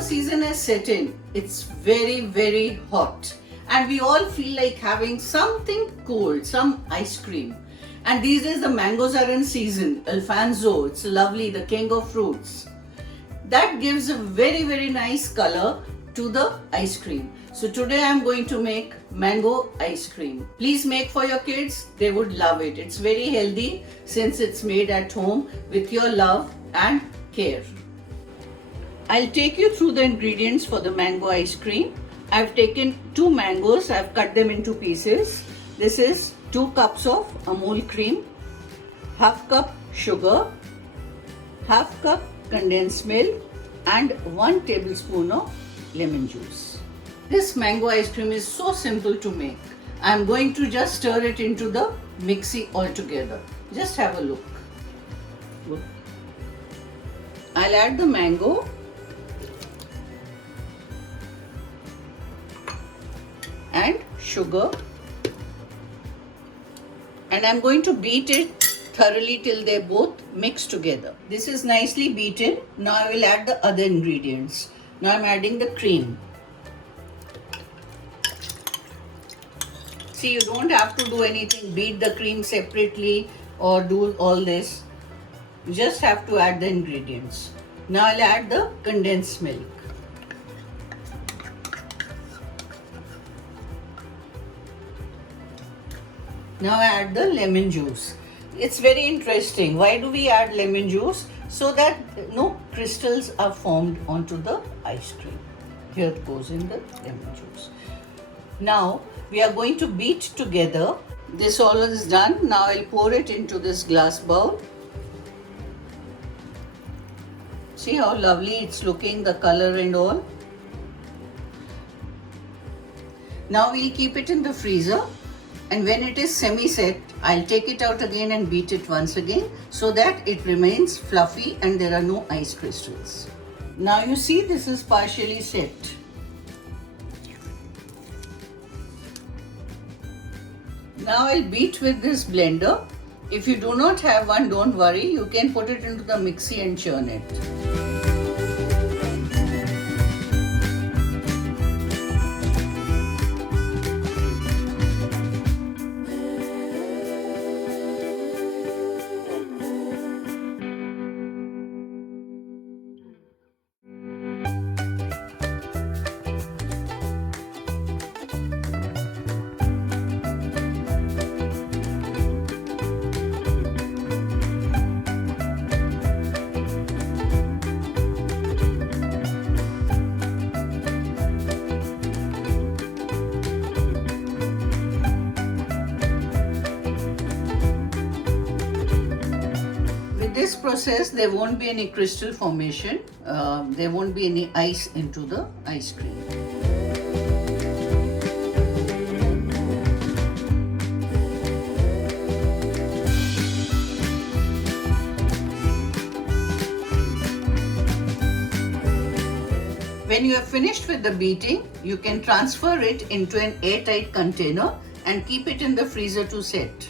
Mango season has set in. It's very hot and we all feel like having something cold, some ice cream. And these days the mangoes are in season. Alfonso, it's lovely, the king of fruits. That gives a very nice color to the ice cream. So today I am going to make mango ice cream. Please make for your kids, they would love it. It's very healthy since it's made at home with your love and care. I'll take you through the ingredients for the mango ice cream. I've taken 2 mangoes, I've cut them into pieces. This is 2 cups of Amul cream, half cup sugar, half cup condensed milk and 1 tablespoon of lemon juice. This mango ice cream is so simple to make. I'm going to just stir it into the mixie altogether. Just have a look. Good. I'll add the mango and sugar and I'm going to beat it thoroughly till they both mix together. This is nicely beaten. Now I will add the other ingredients. Now I'm adding the cream. See, you don't have to do anything, beat the cream separately or do all this. You just have to add the ingredients. Now I'll add the condensed milk. Now I add the lemon juice. It's very interesting. Why do we add lemon juice? So that no crystals are formed onto the ice cream. Here it goes in the lemon juice. Now we are going to beat together. This all is done. Now I'll pour it into this glass bowl. See how lovely it's looking, the color and all. Now we'll keep it in the freezer. And when it is semi-set, I'll take it out again and beat it once again so that it remains fluffy and there are no ice crystals. Now you see this is partially set. Now I'll beat with this blender. If you do not have one, don't worry. You can put it into the mixie and churn it. This process, there won't be any crystal formation, there won't be any ice into the ice cream. When you have finished with the beating, you can transfer it into an airtight container and keep it in the freezer to set.